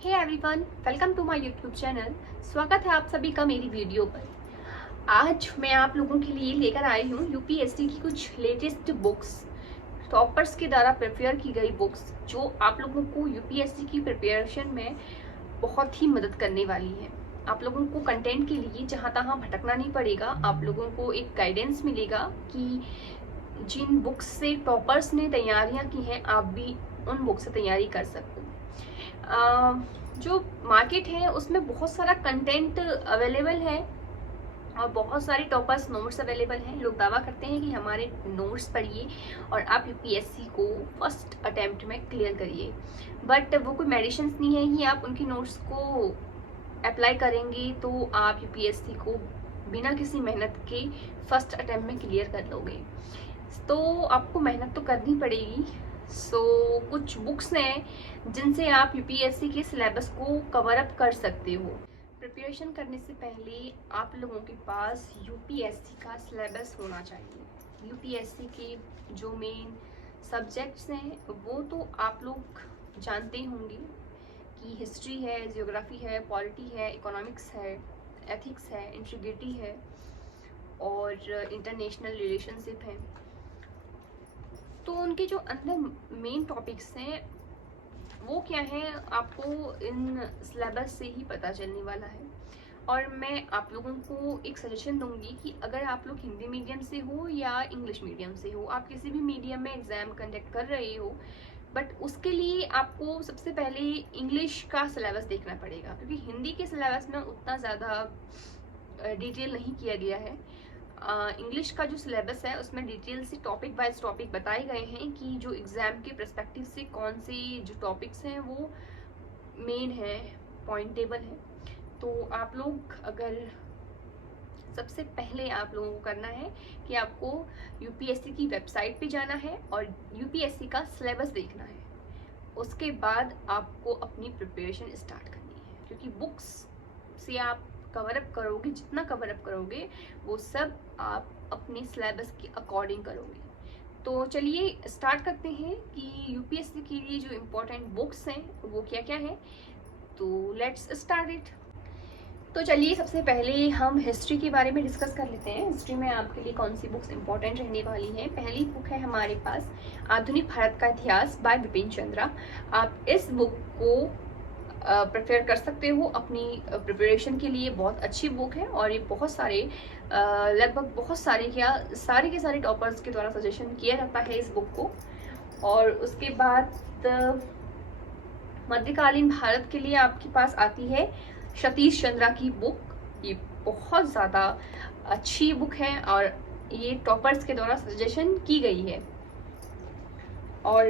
Hey everyone, welcome to my YouTube channel. स्वागत है आप सभी का मेरी वीडियो पर। आज मैं आप लोगों के लिए लेकर आई हूँ यूपीएससी की कुछ लेटेस्ट बुक्स, टॉपर्स के द्वारा प्रिपेयर की गई बुक्स जो आप लोगों को यूपीएससी की प्रिपरेशन में बहुत ही मदद करने वाली है। आप लोगों को कंटेंट के लिए जहाँ तहाँ भटकना नहीं पड़ेगा। आप लोगों को एक गाइडेंस मिलेगा कि जिन बुक्स से टॉपर्स ने तैयारियाँ की हैं आप भी उन बुक से तैयारी कर सको। जो मार्केट है उसमें बहुत सारा कंटेंट अवेलेबल है और बहुत सारे टॉपर्स नोट्स अवेलेबल हैं। लोग दावा करते हैं कि हमारे नोट्स पढ़िए और आप यूपीएससी को फर्स्ट अटेम्प्ट में क्लियर करिए, बट वो कोई मेडिसिन नहीं है कि आप उनकी नोट्स को अप्लाई करेंगे तो आप यूपीएससी को बिना किसी मेहनत के फर्स्ट अटेम्प्ट में क्लियर कर लोगे। तो आपको मेहनत तो करनी पड़ेगी। कुछ बुक्स हैं जिनसे आप यूपीएससी के सिलेबस को कवर अप कर सकते हो। प्रिपरेशन करने से पहले आप लोगों के पास यूपीएससी का सिलेबस होना चाहिए। यूपीएससी के जो मेन सब्जेक्ट्स हैं वो तो आप लोग जानते होंगे कि हिस्ट्री है, जियोग्राफी है, पॉलिटी है, इकोनॉमिक्स है, एथिक्स है, इंटीग्रिटी है और इंटरनेशनल रिलेशनशिप है। तो उनके जो अंदर मेन टॉपिक्स हैं वो क्या है आपको इन सिलेबस से ही पता चलने वाला है। और मैं आप लोगों को एक सजेशन दूंगी कि अगर आप लोग हिंदी मीडियम से हो या इंग्लिश मीडियम से हो, आप किसी भी मीडियम में एग्ज़ाम कंडक्ट कर रहे हो, बट उसके लिए आपको सबसे पहले इंग्लिश का सिलेबस देखना पड़ेगा, क्योंकि हिंदी के सिलेबस में उतना ज़्यादा डिटेल नहीं किया गया है। इंग्लिश का जो सिलेबस है उसमें डिटेल से टॉपिक वाइज टॉपिक बताए गए हैं कि जो एग्ज़ाम के पर्सपेक्टिव से कौन से जो टॉपिक्स हैं वो मेन है, पॉइंटेबल है। तो आप लोग अगर सबसे पहले आप लोगों को करना है कि आपको यूपीएससी की वेबसाइट पे जाना है और यूपीएससी का सिलेबस देखना है। उसके बाद आपको अपनी प्रिपरेशन स्टार्ट करनी है, क्योंकि बुक्स से आप कवर अप करोगे, जितना कवर अप करोगे वो सब आप अपने सिलेबस के अकॉर्डिंग करोगे। तो चलिए स्टार्ट करते हैं कि यूपीएससी के लिए जो इम्पोर्टेंट बुक्स हैं वो क्या क्या है। तो लेट्स स्टार्ट इट। तो चलिए सबसे पहले हम हिस्ट्री के बारे में डिस्कस कर लेते हैं। हिस्ट्री में आपके लिए कौन सी बुक्स इंपॉर्टेंट रहने वाली हैं। पहली बुक है हमारे पास आधुनिक भारत का इतिहास बाय बिपिन चंद्रा। आप इस बुक को प्रेफर कर सकते हो अपनी प्रिपरेशन के लिए। बहुत अच्छी बुक है और ये बहुत सारे लगभग बहुत सारे क्या सारे के सारे टॉपर्स के द्वारा सजेशन किया जाता है इस बुक को। और उसके बाद मध्यकालीन भारत के लिए आपके पास आती है सतीश चंद्रा की बुक। ये बहुत ज़्यादा अच्छी बुक है और ये टॉपर्स के द्वारा सजेशन की गई है। और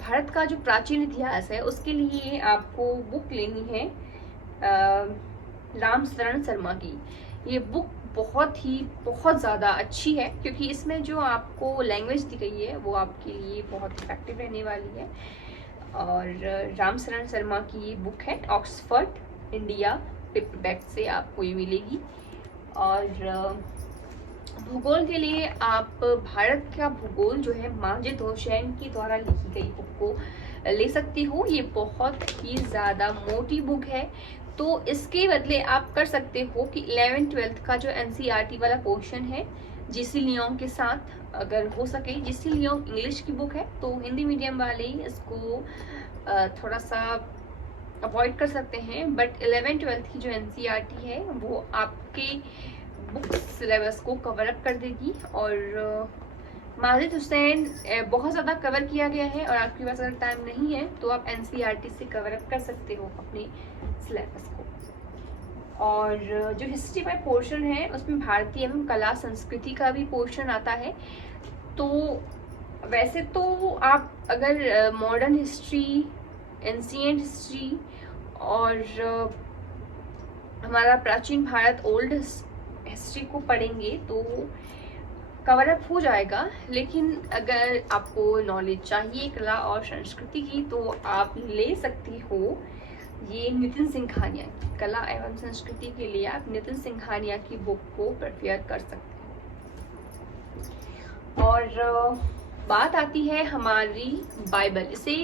भारत का जो प्राचीन इतिहास है उसके लिए आपको बुक लेनी है राम शरण शर्मा की। ये बुक बहुत ज़्यादा अच्छी है, क्योंकि इसमें जो आपको लैंग्वेज दी गई है वो आपके लिए बहुत इफेक्टिव रहने वाली है। और राम शरण शर्मा की ये बुक है, ऑक्सफोर्ड इंडिया पेपरबैक से आपको ये मिलेगी। और भूगोल के लिए आप भारत का भूगोल जो है माजिद हुसैन के द्वारा लिखी गई बुक को ले सकती हो। ये बहुत ही ज़्यादा मोटी बुक है, तो इसके बदले आप कर सकते हो कि 11th-12th का जो एनसीईआरटी वाला पोर्शन है जीसी लियोंग के साथ, अगर हो सके। जीसी लियोंग इंग्लिश की बुक है तो हिंदी मीडियम वाले इसको थोड़ा सा अवॉइड कर सकते हैं, बट 11th-12th की जो एनसीईआरटी है वो आपके बुक सिलेबस को कवर अप कर देगी। और माजिद हुसैन बहुत ज़्यादा कवर किया गया है और आपके पास अगर टाइम नहीं है तो आप एनसीईआरटी से कवर अप कर सकते हो अपने सिलेबस को। और जो हिस्ट्री का पोर्शन है उसमें भारतीय एवं कला संस्कृति का भी पोर्शन आता है। तो वैसे तो आप अगर मॉडर्न हिस्ट्री, एंशिएंट हिस्ट्री और हमारा प्राचीन भारत ओल्ड हिस्ट्री को पढ़ेंगे तो कवर अप हो जाएगा। लेकिन अगर आपको नॉलेज चाहिए कला और संस्कृति की तो आप ले सकती हो ये नितिन सिंघानिया की कला एवं संस्कृति के लिए आप नितिन सिंघानिया की बुक को प्रेफर कर सकते हैं। और बात आती है हमारी बाइबल। इसे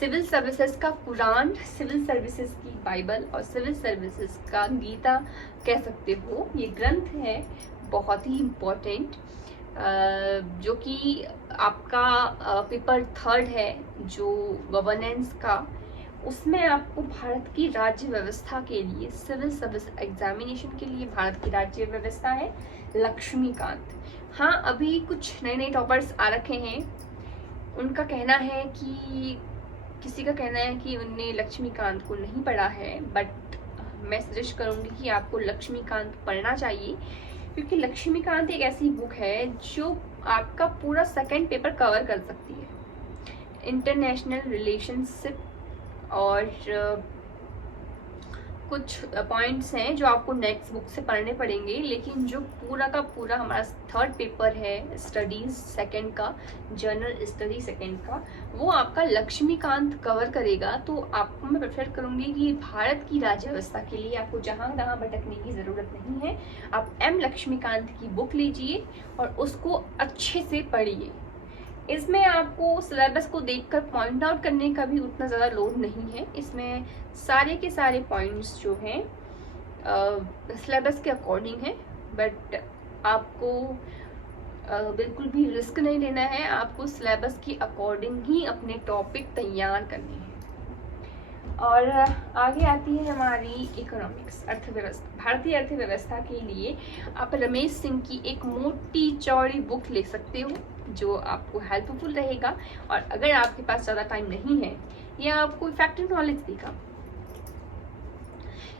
सिविल सर्विसेज का कुरान, सिविल सर्विसेज की बाइबल और सिविल सर्विसेज का गीता कह सकते हो। ये ग्रंथ है बहुत ही इम्पोर्टेंट, जो कि आपका पेपर 3 है जो गवर्नेंस का, उसमें आपको भारत की राज्य व्यवस्था के लिए, सिविल सर्विस एग्जामिनेशन के लिए भारत की राज्य व्यवस्था है लक्ष्मीकांत। हाँ, अभी कुछ नए नए टॉपर्स आ रखे हैं, उनका कहना है कि किसी का कहना है कि उनने लक्ष्मीकांत को नहीं पढ़ा है, बट मैं सजेस्ट करूँगी कि आपको लक्ष्मीकांत पढ़ना चाहिए, क्योंकि लक्ष्मीकांत एक ऐसी बुक है जो आपका पूरा सेकंड पेपर कवर कर सकती है। इंटरनेशनल रिलेशनशिप और कुछ पॉइंट्स हैं जो आपको नेक्स्ट बुक से पढ़ने पड़ेंगे, लेकिन जो पूरा का पूरा हमारा 3rd पेपर है स्टडीज सेकंड का, जनरल स्टडी सेकंड का, वो आपका लक्ष्मीकांत कवर करेगा। तो आपको मैं प्रेफर करूंगी कि भारत की राज्य व्यवस्था के लिए आपको जहाँ तहाँ भटकने की ज़रूरत नहीं है, आप एम लक्ष्मीकांत की बुक लीजिए और उसको अच्छे से पढ़िए। इसमें आपको सिलेबस को देखकर पॉइंट आउट करने का भी उतना ज़्यादा लोड नहीं है। इसमें सारे के सारे पॉइंट्स जो हैं सिलेबस के अकॉर्डिंग है, बट आपको बिल्कुल भी रिस्क नहीं लेना है, आपको सिलेबस के अकॉर्डिंग ही अपने टॉपिक तैयार करने हैं। और आगे आती है हमारी इकोनॉमिक्स, अर्थव्यवस्था। भारतीय अर्थव्यवस्था के लिए आप रमेश सिंह की एक मोटी चौड़ी बुक ले सकते हो जो आपको हेल्पफुल रहेगा। और अगर आपके पास ज़्यादा टाइम नहीं है या आपको इफेक्टिव नॉलेज देगा,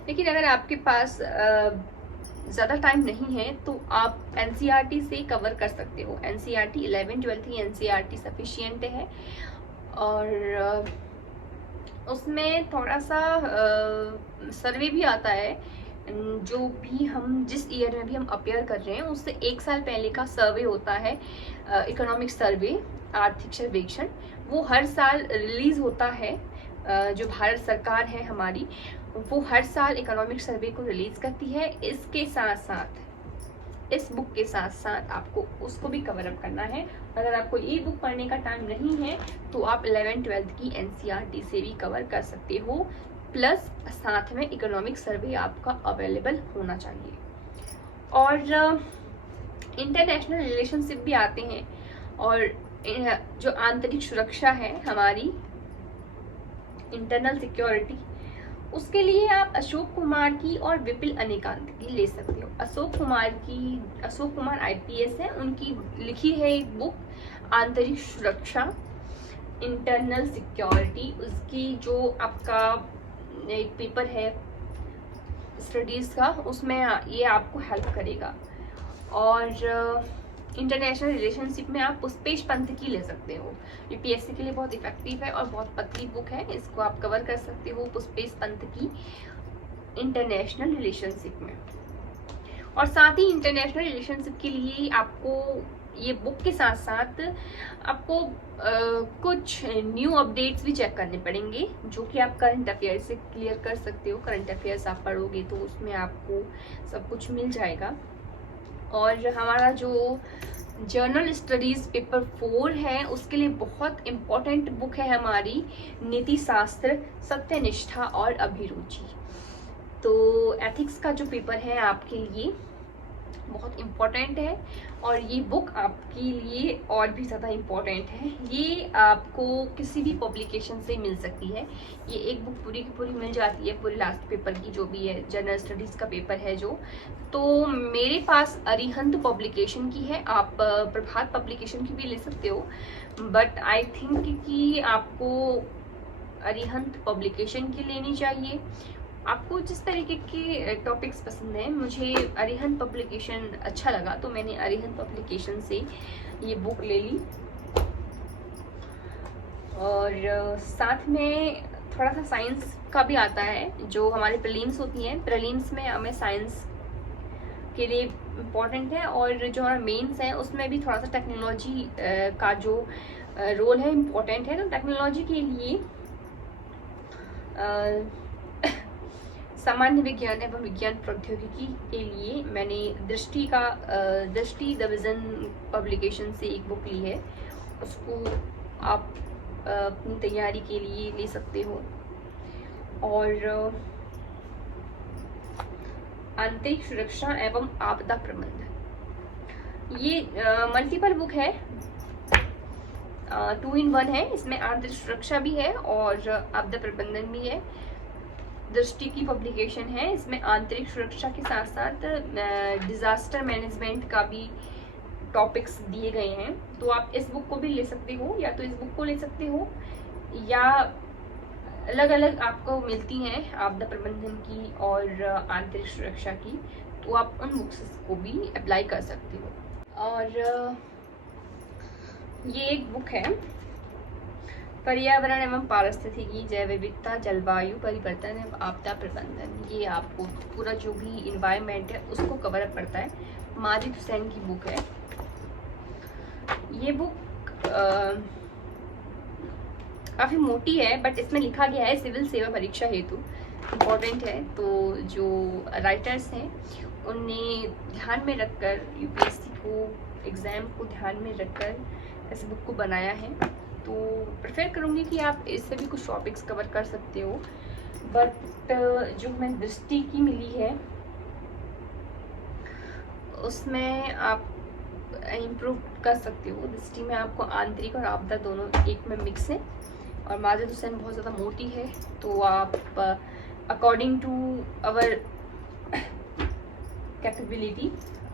लेकिन अगर आपके पास ज़्यादा टाइम नहीं है तो आप एनसीईआरटी से कवर कर सकते हो। एनसीईआरटी 11th 12th की एनसीईआरटी सफिशिएंट है, और उसमें थोड़ा सा सर्वे भी आता है। जो भी हम जिस ईयर में भी हम अपेयर कर रहे हैं उससे 1 साल पहले का सर्वे होता है, इकोनॉमिक सर्वे, आर्थिक सर्वेक्षण, वो हर साल रिलीज होता है। जो भारत सरकार है हमारी, वो हर साल इकोनॉमिक सर्वे को रिलीज करती है। इसके साथ साथ, इस बुक के साथ साथ आपको उसको भी कवर अप करना है। अगर आपको ये बुक पढ़ने का टाइम नहीं है तो आप 11th 12th की एनसीईआरटी से भी कवर कर सकते हो, प्लस साथ में इकोनॉमिक सर्वे आपका अवेलेबल होना चाहिए। और इंटरनेशनल रिलेशनशिप भी आते हैं, और जो आंतरिक सुरक्षा है हमारी, इंटरनल सिक्योरिटी, उसके लिए आप अशोक कुमार की और विपिल अनेकांत की ले सकते हो। अशोक कुमार आईपीएस है, उनकी लिखी है एक बुक आंतरिक सुरक्षा, इंटरनल सिक्योरिटी। उसकी जो आपका एक पेपर है स्टडीज़ का, उसमें ये आपको हेल्प करेगा। और इंटरनेशनल रिलेशनशिप में आप पुष्पेश पंत की ले सकते हो, यूपीएससी के लिए बहुत इफेक्टिव है और बहुत पतली बुक है, इसको आप कवर कर सकते हो पुष्पेश पंत की इंटरनेशनल रिलेशनशिप में। और साथ ही इंटरनेशनल रिलेशनशिप के लिए आपको ये बुक के साथ साथ आपको कुछ न्यू अपडेट्स भी चेक करने पड़ेंगे, जो कि आप करंट अफेयर्स से क्लियर कर सकते हो। करंट अफेयर्स आप पढ़ोगे तो उसमें आपको सब कुछ मिल जाएगा। और हमारा जो जर्नल स्टडीज़ पेपर 4 है, उसके लिए बहुत इम्पोर्टेंट बुक है हमारी नीति शास्त्र, सत्यनिष्ठा और अभिरुचि। तो एथिक्स का जो पेपर है आपके लिए बहुत इम्पोर्टेंट है, और ये बुक आपके लिए और भी ज़्यादा इम्पोर्टेंट है। ये आपको किसी भी पब्लिकेशन से मिल सकती है। ये एक बुक पूरी की पूरी मिल जाती है, पूरी लास्ट पेपर की जो भी है, जनरल स्टडीज़ का पेपर है जो। तो मेरे पास अरिहंत पब्लिकेशन की है, आप प्रभात पब्लिकेशन की भी ले सकते हो, बट आई थिंक कि आपको अरिहंत पब्लिकेशन की लेनी चाहिए। आपको जिस तरीके के टॉपिक्स पसंद हैं, मुझे अरिहंत पब्लिकेशन अच्छा लगा तो मैंने अरिहंत पब्लिकेशन से ये बुक ले ली। और साथ में थोड़ा सा साइंस का भी आता है, जो हमारे प्रीलिम्स होती हैं, प्रीलिम्स में हमें साइंस के लिए इम्पोर्टेंट है, और जो हमारा मेंस है उसमें भी थोड़ा सा टेक्नोलॉजी का जो रोल है इम्पोर्टेंट है। तो टेक्नोलॉजी के लिए सामान्य विज्ञान एवं विज्ञान प्रौद्योगिकी के लिए मैंने दृष्टि द विजन पब्लिकेशन से एक बुक ली है। उसको आप अपनी तैयारी के लिए ले सकते हो। और आंतरिक सुरक्षा एवं आपदा प्रबंधन, ये मल्टीपल बुक है, 2 in 1 है। इसमें आंतरिक सुरक्षा भी है और आपदा प्रबंधन भी है। दृष्टि की पब्लिकेशन है। इसमें आंतरिक सुरक्षा के साथ साथ डिजास्टर मैनेजमेंट का भी टॉपिक्स दिए गए हैं। तो आप इस बुक को भी ले सकते हो, या तो इस बुक को ले सकते हो, या अलग अलग आपको मिलती हैं आपदा प्रबंधन की और आंतरिक सुरक्षा की, तो आप उन बुक्स को भी अप्लाई कर सकते हो। और ये एक बुक है, पर्यावरण एवं पारिस्थितिकी, जैव विविधता, जलवायु परिवर्तन एवं आपदा प्रबंधन। ये आपको पूरा जो भी इन्वायरमेंट है उसको कवर अप करता है। माजिद हुसैन की बुक है ये बुक। काफ़ी मोटी है, बट इसमें लिखा गया है सिविल सेवा परीक्षा हेतु इम्पोर्टेंट है। तो जो राइटर्स हैं उनने ध्यान में रखकर यूपीएससी को एग्ज़ाम को ध्यान में रखकर इस बुक को बनाया है। तो प्रेफर करूँगी कि आप इससे भी कुछ टॉपिक्स कवर कर सकते हो। बट जो हमें दृष्टि की मिली है उसमें आप इम्प्रूव कर सकते हो। दृष्टि में आपको आंतरिक और आपदा दोनों एक में मिक्स है, और माजिद हुसैन बहुत ज़्यादा मोटी है। तो आप अकॉर्डिंग टू आवर कैपेबिलिटी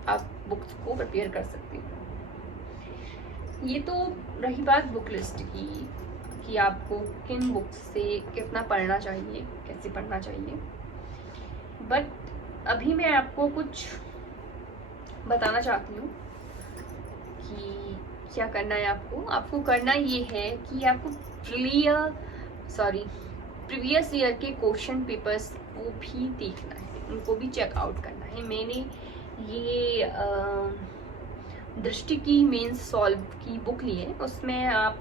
आप बुक्स को प्रिपेयर कर सकते हो। ये तो रही बात बुक लिस्ट की कि आपको किन बुक्स से कितना पढ़ना चाहिए, कैसे पढ़ना चाहिए। बट अभी मैं आपको कुछ बताना चाहती हूँ कि क्या करना है। आपको करना ये है कि आपको प्रीवियस ईयर के क्वेश्चन पेपर्स को भी देखना है, उनको भी चेकआउट करना है। मैंने ये दृष्टि की मेंस सॉल्व की बुक ली है, उसमें आप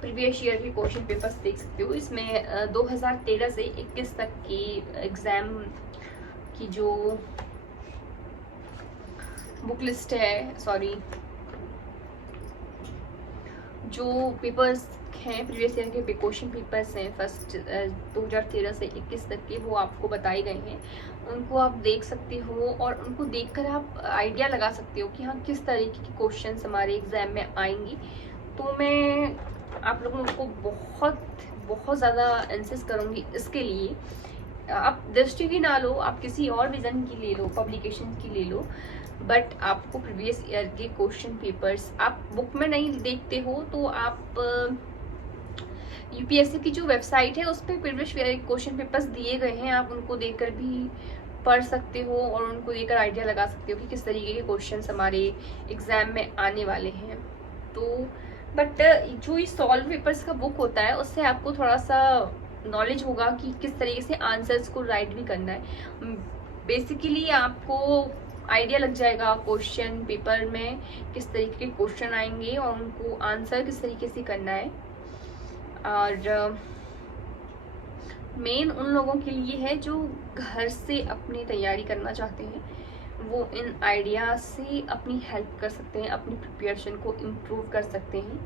प्रीवियस ईयर के क्वेश्चन पेपर्स देख सकते हो। इसमें 2013 से 21 तक के एग्जाम की जो बुक लिस्ट है, जो पेपर्स हैं प्रीवियस ईयर के क्वेश्चन पेपर्स हैं फर्स्ट 2013 से 21 तक के, वो आपको बताए गए हैं। उनको आप देख सकते हो और उनको देखकर आप आइडिया लगा सकते हो कि हाँ किस तरीके के क्वेश्चंस हमारे एग्जाम में आएंगे। तो मैं आप लोगों को बहुत ज़्यादा इंसिस्ट करूँगी इसके लिए। आप दृष्टि की ना लो, आप किसी और विजन की ले लो, पब्लिकेशन की ले लो, बट आपको प्रीवियस ईयर के क्वेश्चन पेपर्स आप बुक में नहीं देखते हो तो आप यूपीएससी की जो वेबसाइट है उस पर प्रीवियस ईयर क्वेश्चन पेपर्स दिए गए हैं, आप उनको देखकर भी पढ़ सकते हो और उनको देखकर आइडिया लगा सकते हो कि किस तरीके के क्वेश्चंस हमारे एग्जाम में आने वाले हैं। तो बट जो ये सॉल्व पेपर्स का बुक होता है उससे आपको थोड़ा सा नॉलेज होगा कि किस तरीके से आंसर्स को राइट भी करना है। बेसिकली आपको आइडिया लग जाएगा क्वेश्चन पेपर में किस तरीके के क्वेश्चन आएंगे और उनको आंसर किस तरीके से करना है। और मेन उन लोगों के लिए है जो घर से अपनी तैयारी करना चाहते हैं, वो इन आइडियाज से अपनी हेल्प कर सकते हैं, अपनी प्रिपरेशन को इम्प्रूव कर सकते हैं।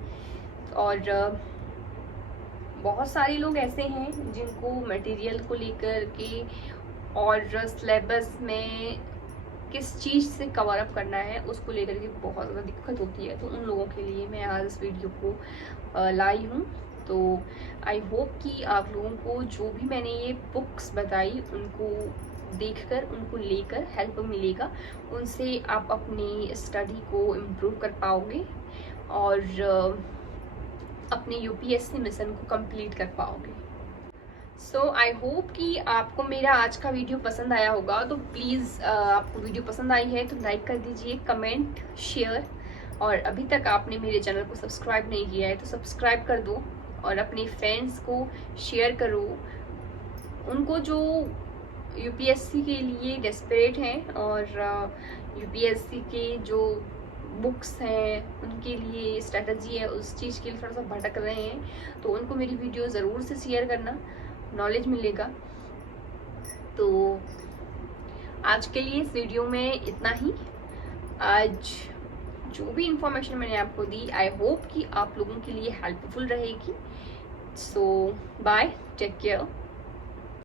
और बहुत सारे लोग ऐसे हैं जिनको मटेरियल को लेकर के और सिलेबस में किस चीज़ से कवर अप करना है उसको लेकर के बहुत ज़्यादा दिक्कत होती है। तो उन लोगों के लिए मैं आज इस वीडियो को लाई हूँ। तो आई होप कि आप लोगों को जो भी मैंने ये बुक्स बताई उनको देखकर उनको लेकर हेल्प मिलेगा, उनसे आप अपनी स्टडी को इम्प्रूव कर पाओगे और अपने यूपीएससी मिशन को कंप्लीट कर पाओगे। सो आई होप कि आपको मेरा आज का वीडियो पसंद आया होगा। तो प्लीज़ आपको वीडियो पसंद आई है तो लाइक कर दीजिए, कमेंट, शेयर, और अभी तक आपने मेरे चैनल को सब्सक्राइब नहीं किया है तो सब्सक्राइब कर दो और अपने फ्रेंड्स को शेयर करो, उनको जो यूपीएससी के लिए डेस्परेट हैं और यूपीएससी के जो बुक्स हैं उनके लिए स्ट्रेटजी है उस चीज़ के लिए थोड़ा सा भटक रहे हैं, तो उनको मेरी वीडियो ज़रूर से शेयर करना, नॉलेज मिलेगा। तो आज के लिए इस वीडियो में इतना ही। आज जो भी इंफॉर्मेशन मैंने आपको दी, आई होप कि आप लोगों के लिए हेल्पफुल रहेगी। सो बाय, टेक केयर।